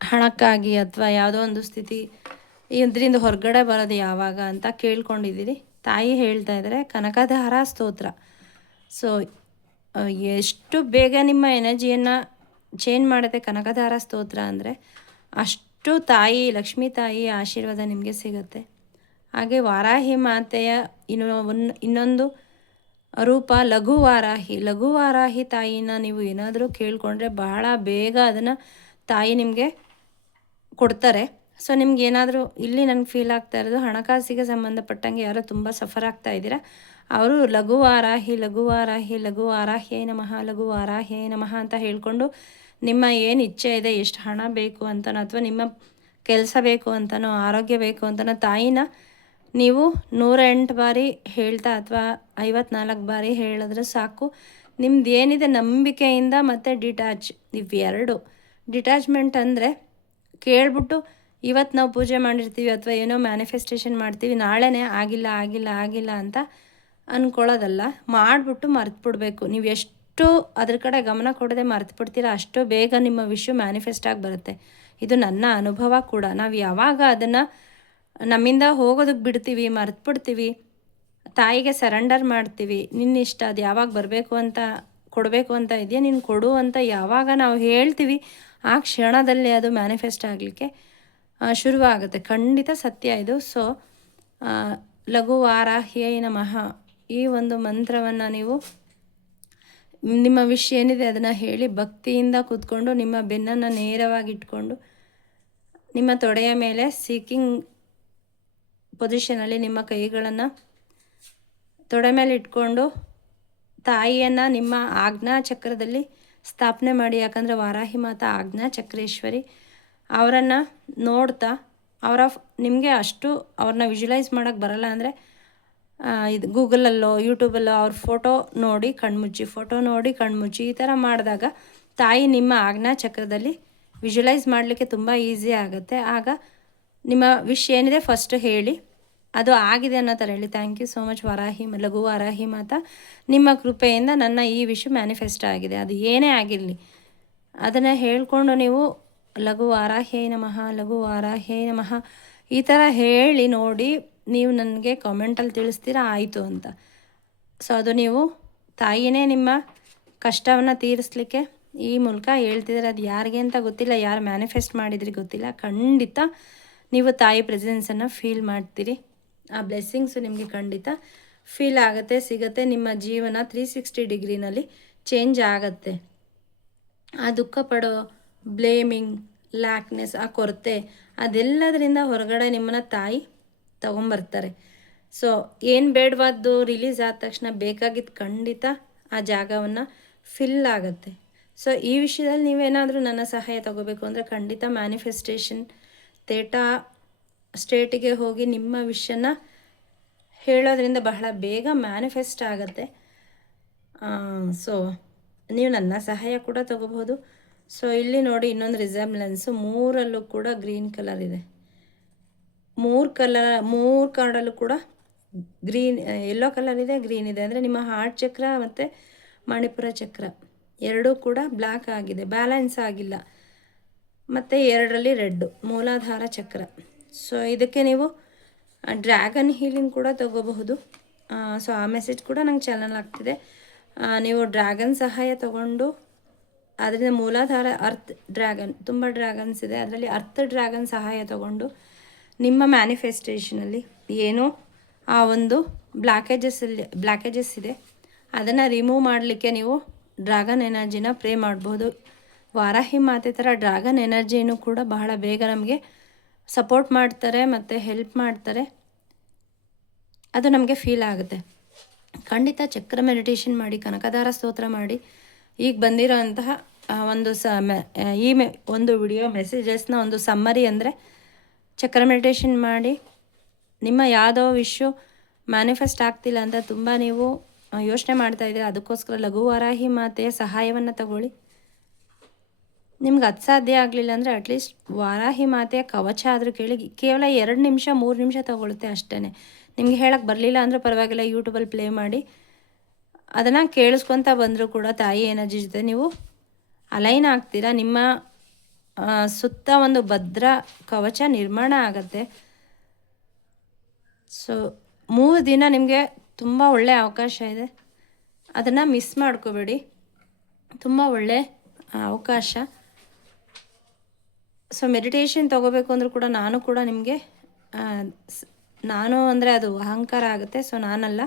ಹಣಕ್ಕಾಗಿ ಅಥವಾ ಯಾವುದೋ ಒಂದು ಸ್ಥಿತಿ ಇದರಿಂದ ಹೊರಗಡೆ ಬರೋದು ಯಾವಾಗ ಅಂತ ಕೇಳ್ಕೊಂಡಿದ್ದೀರಿ. ತಾಯಿ ಹೇಳ್ತಾ ಇದ್ದಾರೆ ಕನಕಧಾರ ಸ್ತೋತ್ರ. ಸೊ ಎಷ್ಟು ಬೇಗ ನಿಮ್ಮ ಎನರ್ಜಿಯನ್ನು ಚೇಂಜ್ ಮಾಡುತ್ತೆ ಕನಕಧಾರ ಸ್ತೋತ್ರ ಅಂದರೆ, ಅಷ್ಟು ತಾಯಿ ಲಕ್ಷ್ಮೀ ತಾಯಿ ಆಶೀರ್ವಾದ ನಿಮಗೆ ಸಿಗುತ್ತೆ. ಹಾಗೆ ವಾರಾಹಿ ಮಾತೆಯ ಇನ್ನೊಂದು ರೂಪ ಲಘುವಾರಾಹಿ ತಾಯಿನ ನೀವು ಏನಾದರೂ ಕೇಳಿಕೊಂಡ್ರೆ ಬಹಳ ಬೇಗ ಅದನ್ನು ತಾಯಿ ನಿಮಗೆ ಕೊಡ್ತಾರೆ. ಸೊ ನಿಮ್ಗೆ ಏನಾದರೂ ಇಲ್ಲಿ ನನಗೆ ಫೀಲ್ ಆಗ್ತಾ ಇರೋದು, ಹಣಕಾಸಿಗೆ ಸಂಬಂಧಪಟ್ಟಂಗೆ ಯಾರೋ ತುಂಬ ಸಫರ್ ಆಗ್ತಾ ಇದ್ದೀರಾ, ಅವರು ಲಘುವಾರಾಹ್ಯೈ ನಮಃ ಅಂತ ಹೇಳ್ಕೊಂಡು ನಿಮ್ಮ ಏನು ಇಚ್ಛೆ ಇದೆ, ಎಷ್ಟು ಹಣ ಬೇಕು ಅಂತನೋ ಅಥವಾ ನಿಮ್ಮ ಕೆಲಸ ಬೇಕು ಅಂತನೋ, ಆರೋಗ್ಯ ಬೇಕು ಅಂತನೋ ತಾಯಿನ ನೀವು 108 ಬಾರಿ ಹೇಳ್ತಾ ಅಥವಾ 54 ಬಾರಿ ಹೇಳಿದ್ರೆ ಸಾಕು. ನಿಮ್ದು ಏನಿದೆ ನಂಬಿಕೆಯಿಂದ ಮತ್ತು ಇವೆರಡು. ಡಿಟ್ಯಾಚ್ಮೆಂಟ್ ಅಂದರೆ ಕೇಳ್ಬಿಟ್ಟು ಇವತ್ತು ನಾವು ಪೂಜೆ ಮಾಡಿರ್ತೀವಿ ಅಥವಾ ಏನೋ ಮ್ಯಾನಿಫೆಸ್ಟೇಷನ್ ಮಾಡ್ತೀವಿ, ನಾಳೆನೇ ಆಗಿಲ್ಲ ಅಂತ ಅಂದ್ಕೊಳ್ಳೋದಲ್ಲ. ಮಾಡಿಬಿಟ್ಟು ಮರೆತುಬಿಡ್ಬೇಕು. ನೀವು ಎಷ್ಟು ಅದ್ರ ಕಡೆ ಗಮನ ಕೊಡದೆ ಮರೆತುಬಿಡ್ತೀರ, ಅಷ್ಟು ಬೇಗ ನಿಮ್ಮ ವಿಶ್ವ ಮ್ಯಾನಿಫೆಸ್ಟ್ ಆಗಿ ಬರುತ್ತೆ. ಇದು ನನ್ನ ಅನುಭವ ಕೂಡ. ನಾವು ಯಾವಾಗ ಅದನ್ನು ನಮ್ಮಿಂದ ಹೋಗೋದಕ್ಕೆ ಬಿಡ್ತೀವಿ, ಮರೆತುಬಿಡ್ತೀವಿ, ತಾಯಿಗೆ ಸರೆಂಡರ್ ಮಾಡ್ತೀವಿ, ನಿನ್ನಿಷ್ಟ, ಅದು ಯಾವಾಗ ಬರಬೇಕು ಅಂತ ಕೊಡಬೇಕು ಅಂತ ಇದೆಯಾ ನೀನು ಕೊಡು ಅಂತ ಯಾವಾಗ ನಾವು ಹೇಳ್ತೀವಿ, ಆ ಕ್ಷಣದಲ್ಲಿ ಅದು ಮ್ಯಾನಿಫೆಸ್ಟ್ ಆಗಲಿಕ್ಕೆ ಶುರುವಾಗುತ್ತೆ. ಖಂಡಿತ ಸತ್ಯ ಇದು. ಸೊ ಲಘುವಾರಾಹ್ಯೈ ನಮಃ ಈ ಒಂದು ಮಂತ್ರವನ್ನು ನೀವು ನಿಮ್ಮ ವಿಷಯ ಏನಿದೆ ಅದನ್ನು ಹೇಳಿ ಭಕ್ತಿಯಿಂದ ಕೂತ್ಕೊಂಡು ನಿಮ್ಮ ಬೆನ್ನನ್ನು ನೇರವಾಗಿ ಇಟ್ಕೊಂಡು ನಿಮ್ಮ ತೊಡೆಯ ಮೇಲೆ ಸೀಕಿಂಗ್ ಪೊಸಿಷನಲ್ಲಿ ನಿಮ್ಮ ಕೈಗಳನ್ನು ತೊಡೆ ಮೇಲೆ ಇಟ್ಕೊಂಡು ತಾಯಿಯನ್ನು ನಿಮ್ಮ ಆಜ್ಞಾ ಚಕ್ರದಲ್ಲಿ ಸ್ಥಾಪನೆ ಮಾಡಿ. ಯಾಕಂದರೆ ವಾರಾಹಿ ಮಾತಾ ಆಜ್ಞಾ ಚಕ್ರೇಶ್ವರಿ. ಅವರನ್ನು ನೋಡ್ತಾ ನಿಮಗೆ ಅವ್ರನ್ನ ವಿಜುವಲೈಸ್ ಮಾಡೋಕ್ಕೆ ಬರಲ್ಲ ಅಂದರೆ ಇದು ಗೂಗಲಲ್ಲೋ ಯೂಟ್ಯೂಬಲ್ಲೋ ಅವ್ರ ಫೋಟೋ ನೋಡಿ ಕಣ್ಮುಚ್ಚಿ ಈ ಥರ ಮಾಡಿದಾಗ ತಾಯಿ ನಿಮ್ಮ ಆಜ್ಞಾ ಚಕ್ರದಲ್ಲಿ ವಿಜುವಲೈಸ್ ಮಾಡಲಿಕ್ಕೆ ತುಂಬ ಈಸಿ ಆಗುತ್ತೆ. ಆಗ ನಿಮ್ಮ ವಿಷಯ ಏನಿದೆ ಫಸ್ಟ್ ಹೇಳಿ, ಅದು ಆಗಿದೆ ಅನ್ನೋ ಥರ ಹೇಳಿ, ಥ್ಯಾಂಕ್ ಯು ಸೋ ಮಚ್ ಲಘು ವಾರಾಹಿ ಮಾತಾ, ನಿಮ್ಮ ಕೃಪೆಯಿಂದ ನನ್ನ ಈ ವಿಷಯ ಮ್ಯಾನಿಫೆಸ್ಟ್ ಆಗಿದೆ, ಅದು ಏನೇ ಆಗಿರಲಿ ಅದನ್ನು ಹೇಳ್ಕೊಂಡು ನೀವು ಲಘು ವಾರಾಹ್ಯೈ ನಮಃ ಈ ಥರ ಹೇಳಿ ನೋಡಿ. ನೀವು ನನಗೆ ಕಾಮೆಂಟಲ್ಲಿ ತಿಳಿಸ್ತೀರಾ ಆಯಿತು ಅಂತ. ಸೊ ಅದು ನೀವು ತಾಯಿನೇ ನಿಮ್ಮ ಕಷ್ಟವನ್ನು ತೀರಿಸಲಿಕ್ಕೆ ಈ ಮೂಲಕ ಹೇಳ್ತಿದ್ದಾರೆ. ಅದು ಯಾರಿಗೆ ಅಂತ ಗೊತ್ತಿಲ್ಲ, ಯಾರು ಮ್ಯಾನಿಫೆಸ್ಟ್ ಮಾಡಿದ್ರಿ ಗೊತ್ತಿಲ್ಲ. ಖಂಡಿತ ನೀವು ತಾಯಿ ಪ್ರೆಸೆನ್ಸನ್ನು ಫೀಲ್ ಮಾಡ್ತೀರಿ. ಆ ಬ್ಲೆಸ್ಸಿಂಗ್ಸು ನಿಮಗೆ ಖಂಡಿತ ಫೀಲ್ ಆಗುತ್ತೆ, ಸಿಗುತ್ತೆ. ನಿಮ್ಮ ಜೀವನ 360 ಡಿಗ್ರಿನಲ್ಲಿ ಚೇಂಜ್ ಆಗುತ್ತೆ. ಆ ದುಃಖ ಪಡೋ, ಬ್ಲೇಮಿಂಗ್, ಲ್ಯಾಕ್ನೆಸ್, ಆ ಕೊರತೆ ಅದೆಲ್ಲದರಿಂದ ಹೊರಗಡೆ ನಿಮ್ಮನ್ನು ತಾಯಿ ತಗೊಂಬರ್ತಾರೆ. ಸೊ ಏನು ಬೇಡವಾದ್ದು ರಿಲೀಸ್ ಆದ ತಕ್ಷಣ ಬೇಕಾಗಿದ್ದು ಖಂಡಿತ ಆ ಜಾಗವನ್ನು ಫಿಲ್ ಆಗುತ್ತೆ. ಸೊ ಈ ವಿಷಯದಲ್ಲಿ ನೀವೇನಾದರೂ ನನ್ನ ಸಹಾಯ ತಗೋಬೇಕು ಅಂದರೆ ಖಂಡಿತ ಮ್ಯಾನಿಫೆಸ್ಟೇಷನ್ ಥೇಟಾ ಸ್ಟೇಟಿಗೆ ಹೋಗಿ ನಿಮ್ಮ ವಿಷಯನ ಹೇಳೋದ್ರಿಂದ ಬಹಳ ಬೇಗ ಮ್ಯಾನಿಫೆಸ್ಟ್ ಆಗುತ್ತೆ. ಸೊ ನೀವು ನನ್ನ ಸಹಾಯ ಕೂಡ ತಗೋಬಹುದು. ಸೊ ಇಲ್ಲಿ ನೋಡಿ ಇನ್ನೊಂದು ರಿಸೆಂಬ್ಲೆನ್ಸು, 3ರಲ್ಲೂ ಕೂಡ ಗ್ರೀನ್ ಕಲರ್ ಇದೆ. 3 ಕಾರ್ಡಲ್ಲೂ ಕೂಡ ಗ್ರೀನ್, ಯೆಲ್ಲೋ ಕಲರ್ ಇದೆ, ಗ್ರೀನ್ ಇದೆ. ಅಂದರೆ ನಿಮ್ಮ ಹಾರ್ಟ್ ಚಕ್ರ ಮತ್ತು ಮಣಿಪುರ ಚಕ್ರ ಎರಡೂ ಕೂಡ ಬ್ಲ್ಯಾಕ್ ಆಗಿದೆ, ಬ್ಯಾಲೆನ್ಸ್ ಆಗಿಲ್ಲ. ಮತ್ತು 2ರಲ್ಲಿ ರೆಡ್ಡು, ಮೂಲಾಧಾರ ಚಕ್ರ. ಸೊ ಇದಕ್ಕೆ ನೀವು ಡ್ರ್ಯಾಗನ್ ಹೀಲಿಂಗ್ ಕೂಡ ತಗೋಬಹುದು. ಸೊ ಆ ಮೆಸೇಜ್ ಕೂಡ ನಂಗೆ ಚಾನಲ್ ಆಗ್ತಿದೆ. ನೀವು ಡ್ರ್ಯಾಗನ್ ಸಹಾಯ ತಗೊಂಡು ಅದರಿಂದ ಮೂಲಾಧಾರ ಅರ್ತ್ ಡ್ರ್ಯಾಗನ್, ತುಂಬ ಡ್ರ್ಯಾಗನ್ಸ್ ಇದೆ, ಅದರಲ್ಲಿ ಅರ್ತ್ ಡ್ರ್ಯಾಗನ್ ಸಹಾಯ ತಗೊಂಡು ನಿಮ್ಮ ಮ್ಯಾನಿಫೆಸ್ಟೇಷನಲ್ಲಿ ಏನೋ ಆ ಒಂದು ಬ್ಲ್ಯಾಕೇಜಸ್ ಇದೆ ಅದನ್ನು ರಿಮೂವ್ ಮಾಡಲಿಕ್ಕೆ ನೀವು ಡ್ರ್ಯಾಗನ್ ಎನರ್ಜಿನ ಪ್ರೇ ಮಾಡ್ಬೋದು. ವಾರಾಹಿ ಮಾತೆ ಥರ ಡ್ರ್ಯಾಗನ್ ಎನರ್ಜಿನೂ ಕೂಡ ಬಹಳ ಬೇಗ ನಮಗೆ ಸಪೋರ್ಟ್ ಮಾಡ್ತಾರೆ ಮತ್ತು ಹೆಲ್ಪ್ ಮಾಡ್ತಾರೆ. ಅದು ನಮಗೆ ಫೀಲ್ ಆಗುತ್ತೆ. ಖಂಡಿತ ಚಕ್ರ ಮೆಡಿಟೇಷನ್ ಮಾಡಿ, ಕನಕದಾರ ಸ್ತೋತ್ರ ಮಾಡಿ. ಈಗ ಬಂದಿರೋ ಅಂತಹ ಒಂದು ಒಂದು ವಿಡಿಯೋ ಮೆಸೇಜಸ್ನ ಒಂದು ಸಮ್ಮರಿ ಅಂದರೆ ಚಕ್ರ ಮೆಡಿಟೇಷನ್ ಮಾಡಿ. ನಿಮ್ಮ ಯಾವುದೋ ವಿಷಯ ಮ್ಯಾನಿಫೆಸ್ಟ್ ಆಗ್ತಿಲ್ಲ ಅಂತ ತುಂಬ ನೀವು ಯೋಚನೆ ಮಾಡ್ತಾಯಿದ್ದೀರ, ಅದಕ್ಕೋಸ್ಕರ ಲಘು ವಾರಾಹಿ ಮಾತೆಯ ಸಹಾಯವನ್ನು ತಗೊಳ್ಳಿ. ನಿಮ್ಗೆ ಅದು ಸಾಧ್ಯ ಆಗಲಿಲ್ಲ ಅಂದರೆ ಅಟ್ಲೀಸ್ಟ್ ವಾರಾಹಿ ಮಾತೆಯ ಕವಚ ಆದರೂ ಕೇಳಿ. ಕೇವಲ 2 ನಿಮಿಷ 3 ನಿಮಿಷ ತಗೊಳುತ್ತೆ ಅಷ್ಟೇ. ನಿಮಗೆ ಹೇಳಕ್ಕೆ ಬರಲಿಲ್ಲ ಅಂದರೆ ಪರವಾಗಿಲ್ಲ, ಯೂಟ್ಯೂಬಲ್ಲಿ ಪ್ಲೇ ಮಾಡಿ ಅದನ್ನು ಕೇಳಿಸ್ಕೊತ ಬಂದರೂ ಕೂಡ ತಾಯಿ ಎನರ್ಜಿ ಜೊತೆ ನೀವು ಅಲೈನ್ ಆಗ್ತೀರಾ. ನಿಮ್ಮ ಸುತ್ತ ಒಂದು ಭದ್ರ ಕವಚ ನಿರ್ಮಾಣ ಆಗುತ್ತೆ. ಸೊ 3 ದಿನ ನಿಮಗೆ ತುಂಬ ಒಳ್ಳೆಯ ಅವಕಾಶ ಇದೆ, ಅದನ್ನು ಮಿಸ್ ಮಾಡ್ಕೋಬೇಡಿ. ತುಂಬ ಒಳ್ಳೆಯ ಅವಕಾಶ. ಸೊ ಮೆಡಿಟೇಷನ್ ತೊಗೋಬೇಕು ಅಂದರೂ ಕೂಡ ನಿಮಗೆ ನಾನು ಅಂದರೆ ಅದು ಅಹಂಕಾರ ಆಗುತ್ತೆ. ಸೊ ನಾನಲ್ಲ,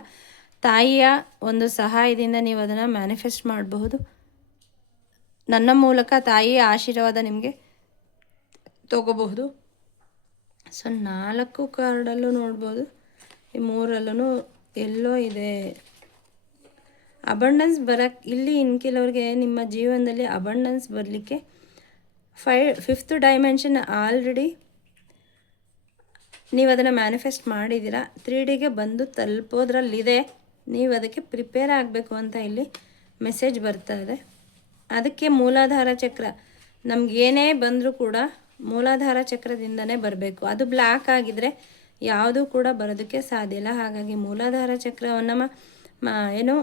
ತಾಯಿಯ ಒಂದು ಸಹಾಯದಿಂದ ನೀವು ಅದನ್ನು ಮ್ಯಾನಿಫೆಸ್ಟ್ ಮಾಡಬಹುದು. ನನ್ನ ಮೂಲಕ ತಾಯಿಯ ಆಶೀರ್ವಾದ ನಿಮಗೆ ತಗೋಬಹುದು. ಸೊ 4 ಕಾರ್ಡಲ್ಲೂ ನೋಡ್ಬೋದು, ಈ 3ರಲ್ಲೂ ಎಲ್ಲೋ ಇದೆ. ಅಬಂಡೆನ್ಸ್ ಬರೋಕ್ಕೆ ಇಲ್ಲಿ ಇನ್ನು ಕೆಲವ್ರಿಗೆ ನಿಮ್ಮ ಜೀವನದಲ್ಲಿ ಅಬಂಡೆನ್ಸ್ ಬರಲಿಕ್ಕೆ 5th ಡೈಮೆನ್ಷನ್ ಆಲ್ರೆಡಿ ನೀವು ಅದನ್ನು ಮ್ಯಾನಿಫೆಸ್ಟ್ ಮಾಡಿದ್ದೀರಾ. 3Dಗೆ ಬಂದು ತಲುಪೋದ್ರಲ್ಲಿದೆ. ನೀವು ಅದಕ್ಕೆ ಪ್ರಿಪೇರ್ ಆಗಬೇಕು ಅಂತ ಇಲ್ಲಿ ಮೆಸೇಜ್ ಬರ್ತಾ ಇದೆ. ಅದಕ್ಕೆ ಮೂಲಾಧಾರ ಚಕ್ರ, ನಮಗೇನೇ ಬಂದರೂ ಕೂಡ ಮೂಲಾಧಾರ ಚಕ್ರದಿಂದನೇ ಬರಬೇಕು. ಅದು ಬ್ಲ್ಯಾಕ್ ಆಗಿದ್ದರೆ ಯಾವುದೂ ಕೂಡ ಬರೋದಕ್ಕೆ ಸಾಧ್ಯ ಇಲ್ಲ. ಹಾಗಾಗಿ ಮೂಲಾಧಾರ ಚಕ್ರವನ್ನು ಏನು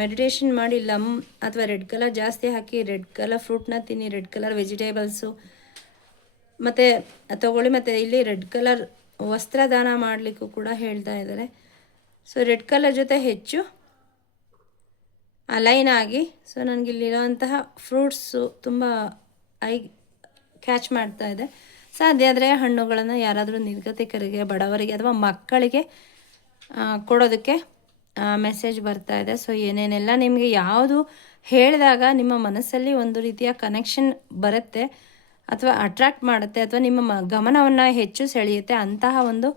ಮೆಡಿಟೇಷನ್ ಮಾಡಿ ಅಥವಾ ರೆಡ್ ಕಲರ್ ಜಾಸ್ತಿ ಹಾಕಿ ರೆಡ್ ಕಲರ್ ಫ್ರೂಟ್ನ ತಿನ್ನಿ, ರೆಡ್ ಕಲರ್ ವೆಜಿಟೇಬಲ್ಸು ಮತ್ತು ತಗೊಳ್ಳಿ. ಮತ್ತು ಇಲ್ಲಿ ರೆಡ್ ಕಲರ್ ವಸ್ತ್ರದಾನ ಮಾಡಲಿಕ್ಕೂ ಕೂಡ ಹೇಳ್ತಾ ಇದ್ದಾರೆ. ಸೊ ರೆಡ್ ಕಲರ್ ಜೊತೆ ಹೆಚ್ಚು ಅಲೈನ್ ಆಗಿ. ಸೊ ನನಗಿಲ್ಲಿರೋಂತಹ ಫ್ರೂಟ್ಸು ತುಂಬ ಕ್ಯಾಚ್ ಮಾಡ್ತಾ ಇದೆ. ಸಾಧ್ಯ ಆದರೆ ಹಣ್ಣುಗಳನ್ನು ಯಾರಾದರೂ ನಿರ್ಗತಿಕರಿಗೆ, ಬಡವರಿಗೆ ಅಥವಾ ಮಕ್ಕಳಿಗೆ ಕೊಡೋದಕ್ಕೆ ಮೆಸೇಜ್ ಬರ್ತಾ ಇದೆ. ಸೊ ಏನೇನೆಲ್ಲ ನಿಮಗೆ ಯಾವುದು ಹೇಳಿದಾಗ ನಿಮ್ಮ ಮನಸ್ಸಲ್ಲಿ ಒಂದು ರೀತಿಯ ಕನೆಕ್ಷನ್ ಬರುತ್ತೆ ಅಥವಾ ಅಟ್ರಾಕ್ಟ್ ಮಾಡುತ್ತೆ ಅಥವಾ ನಿಮ್ಮ ಗಮನವನ್ನು ಹೆಚ್ಚು ಸೆಳೆಯುತ್ತೆ, ಅಂತಹ ಒಂದು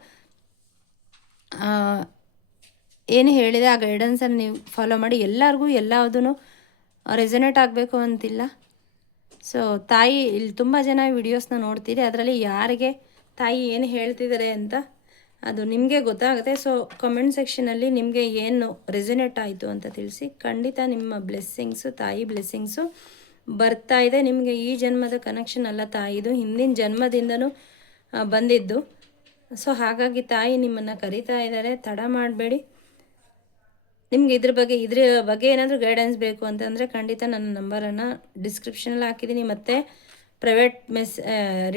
ಏನು ಹೇಳಿದೆ ಆ ಗೈಡೆನ್ಸನ್ನು ನೀವು ಫಾಲೋ ಮಾಡಿ. ಎಲ್ಲರಿಗೂ ಎಲ್ಲದೂ ರೆಸೊನೇಟ್ ಆಗಬೇಕು ಅಂತಿಲ್ಲ. ಸೊ ತಾಯಿ, ಇಲ್ಲಿ ತುಂಬ ಜನ ವಿಡಿಯೋಸ್ನ ನೋಡ್ತೀರಿ, ಅದರಲ್ಲಿ ಯಾರಿಗೆ ತಾಯಿ ಏನು ಹೇಳ್ತಿದ್ದಾರೆ ಅಂತ ಅದು ನಿಮಗೆ ಗೊತ್ತಾಗುತ್ತೆ. ಸೊ ಕಮೆಂಟ್ ಸೆಕ್ಷನಲ್ಲಿ ನಿಮಗೆ ಏನು ರೆಸೊನೇಟ್ ಆಯಿತು ಅಂತ ತಿಳಿಸಿ. ಖಂಡಿತ ನಿಮ್ಮ ಬ್ಲೆಸ್ಸಿಂಗ್ಸು, ತಾಯಿ ಬ್ಲೆಸ್ಸಿಂಗ್ಸು ಬರ್ತಾ ಇದೆ. ನಿಮಗೆ ಈ ಜನ್ಮದ ಕನೆಕ್ಷನ್ ಅಲ್ಲ ತಾಯಿದು, ಹಿಂದಿನ ಜನ್ಮದಿಂದನೂ ಬಂದಿದ್ದು. ಸೊ ಹಾಗಾಗಿ ತಾಯಿ ನಿಮ್ಮನ್ನು ಕರೀತಾ ಇದ್ದಾರೆ, ತಡ ಮಾಡಬೇಡಿ. ನಿಮ್ಗೆ ಇದ್ರ ಬಗ್ಗೆ ಏನಾದರೂ ಗೈಡೆನ್ಸ್ ಬೇಕು ಅಂತಂದರೆ ಖಂಡಿತ ನನ್ನ ನಂಬರನ್ನು ಡಿಸ್ಕ್ರಿಪ್ಷನಲ್ಲಿ ಹಾಕಿದ್ದೀನಿ. ಮತ್ತು ಪ್ರೈವೇಟ್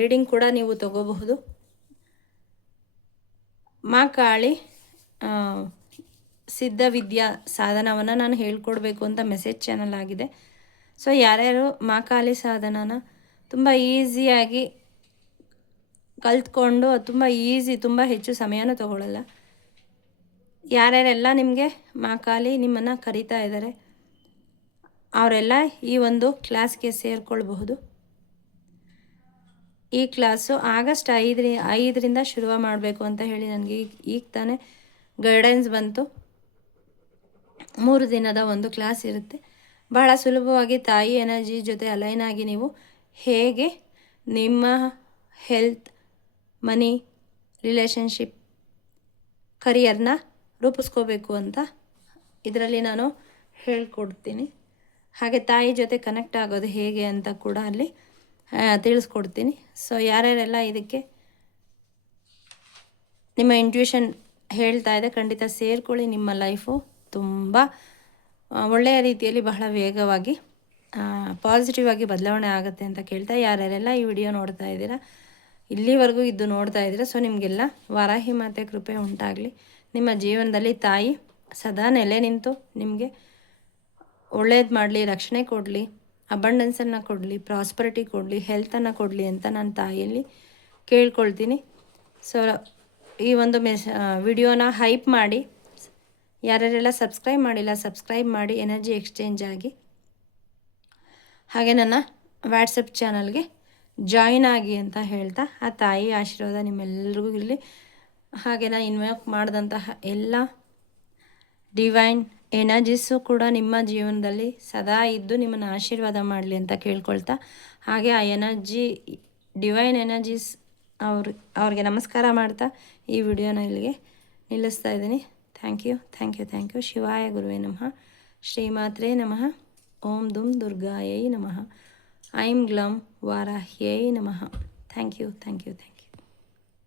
ರೀಡಿಂಗ್ ಕೂಡ ನೀವು ತಗೋಬಹುದು. ಮಾ ಕಾಳಿ ಸಿದ್ಧವಿದ್ಯಾ ಸಾಧನವನ್ನು ನಾನು ಹೇಳ್ಕೊಡ್ಬೇಕು ಅಂತ ಮೆಸೇಜ್ ಚಾನಲ್ ಆಗಿದೆ. ಸೊ ಯಾರ್ಯಾರು ಮಾ ಕಾಳಿ ಸಾಧನನ ತುಂಬ ಈಸಿಯಾಗಿ ಕಲ್ತ್ಕೊಂಡು, ತುಂಬ ಈಸಿ, ತುಂಬ ಹೆಚ್ಚು ಸಮಯನೂ ತಗೊಳ್ಳಲ್ಲ, ಯಾರ್ಯಾರೆಲ್ಲ ನಿಮಗೆ ಮಾಕಾಲಿ ನಿಮ್ಮನ್ನು ಕರೀತಾ ಇದ್ದಾರೆ ಅವರೆಲ್ಲ ಈ ಒಂದು ಕ್ಲಾಸ್ಗೆ ಸೇರಿಕೊಳ್ಬಹುದು. ಈ ಕ್ಲಾಸು ಆಗಸ್ಟ್ 5ರಿಂದ ಶುರು ಮಾಡಬೇಕು ಅಂತ ಹೇಳಿ ನನಗೆ ಈಗ ತಾನೇ ಗೈಡೆನ್ಸ್ ಬಂತು. 3 ದಿನದ ಒಂದು ಕ್ಲಾಸ್ ಇರುತ್ತೆ. ಬಹಳ ಸುಲಭವಾಗಿ ತಾಯಿ ಎನರ್ಜಿ ಜೊತೆ ಅಲೈನ್ ಆಗಿ ನೀವು ಹೇಗೆ ನಿಮ್ಮ ಹೆಲ್ತ್, ಮನಿ, ರಿಲೇಷನ್ಶಿಪ್, ಕರಿಯರ್ನ ರೂಪಿಸ್ಕೋಬೇಕು ಅಂತ ಇದರಲ್ಲಿ ನಾನು ಹೇಳ್ಕೊಡ್ತೀನಿ. ಹಾಗೆ ತಾಯಿ ಜೊತೆ ಕನೆಕ್ಟ್ ಆಗೋದು ಹೇಗೆ ಅಂತ ಕೂಡ ಅಲ್ಲಿ ತಿಳಿಸ್ಕೊಡ್ತೀನಿ. ಸೊ ಯಾರ್ಯಾರೆಲ್ಲ ಇದಕ್ಕೆ ನಿಮ್ಮ ಇಂಟ್ಯೂಷನ್ ಹೇಳ್ತಾ ಇದೆ ಖಂಡಿತ ಸೇರ್ಕೊಳ್ಳಿ. ನಿಮ್ಮ ಲೈಫು ತುಂಬ ಒಳ್ಳೆಯ ರೀತಿಯಲ್ಲಿ ಬಹಳ ವೇಗವಾಗಿ ಪಾಸಿಟಿವ್ ಆಗಿ ಬದಲಾವಣೆ ಆಗುತ್ತೆ ಅಂತ ಕೇಳ್ತಾ, ಯಾರ್ಯಾರೆಲ್ಲ ಈ ವಿಡಿಯೋ ನೋಡ್ತಾ ಇದ್ದೀರಾ, ಇಲ್ಲಿವರೆಗೂ ಇದ್ದು ನೋಡ್ತಾ ಇದ್ದೀರಾ, ಸೊ ನಿಮಗೆಲ್ಲ ವಾರಾಹಿ ಮಾತೆ ಕೃಪೆ ಉಂಟಾಗಲಿ. ನಿಮ್ಮ ಜೀವನದಲ್ಲಿ ತಾಯಿ ಸದಾ ನೆಲೆ ನಿಂತು ನಿಮಗೆ ಒಳ್ಳೇದು ಮಾಡಲಿ, ರಕ್ಷಣೆ ಕೊಡಲಿ, ಅಬಂಡೆನ್ಸನ್ನು ಕೊಡಲಿ, ಪ್ರಾಸ್ಪರಿಟಿ ಕೊಡಲಿ, ಹೆಲ್ತನ್ನು ಕೊಡಲಿ ಅಂತ ನಾನು ತಾಯಿಯಲ್ಲಿ ಕೇಳ್ಕೊಳ್ತೀನಿ. ಸೊ ಈ ಒಂದು ವಿಡಿಯೋನ ಹೈಪ್ ಮಾಡಿ, ಯಾರ್ಯಾರೆಲ್ಲ ಸಬ್ಸ್ಕ್ರೈಬ್ ಮಾಡಿಲ್ಲ ಸಬ್ಸ್ಕ್ರೈಬ್ ಮಾಡಿ, ಎನರ್ಜಿ ಎಕ್ಸ್ಚೇಂಜ್ ಆಗಿ, ಹಾಗೆ ನನ್ನ ವಾಟ್ಸಪ್ ಚಾನಲ್ಗೆ ಜಾಯಿನ್ ಆಗಿ ಅಂತ ಹೇಳ್ತಾ ಆ ತಾಯಿ ಆಶೀರ್ವಾದ ನಿಮ್ಮೆಲ್ಲರಿಗೂ ಇರಲಿ. ಹಾಗೆ ನಾನು ಇನ್ವೈಟ್ ಮಾಡಿದಂತಹ ಎಲ್ಲ ಡಿವೈನ್ ಎನರ್ಜೀಸು ಕೂಡ ನಿಮ್ಮ ಜೀವನದಲ್ಲಿ ಸದಾ ಇದ್ದು ನಿಮ್ಮನ್ನು ಆಶೀರ್ವಾದ ಮಾಡಲಿ ಅಂತ ಕೇಳ್ಕೊಳ್ತಾ, ಹಾಗೆ ಆ ಎನರ್ಜಿ ಡಿವೈನ್ ಎನರ್ಜೀಸ್ ಅವ್ರಿಗೆ ನಮಸ್ಕಾರ ಮಾಡ್ತಾ ಈ ವಿಡಿಯೋನ ಇಲ್ಲಿಗೆ ನಿಲ್ಲಿಸ್ತಾ ಇದ್ದೀನಿ. Thank you. ಶಿವಾಯ ಗುರುವೇ ನಮಃ. ಶ್ರೀಮಾತ್ರೇ ನಮಃ. ಓಂ ದುಂ ದುರ್ಗಾಯೈ ನಮಃ. ಐಂ ಗ್ಲಂ ವಾರಾಹ್ಯೈ ನಮಃ. Thank you.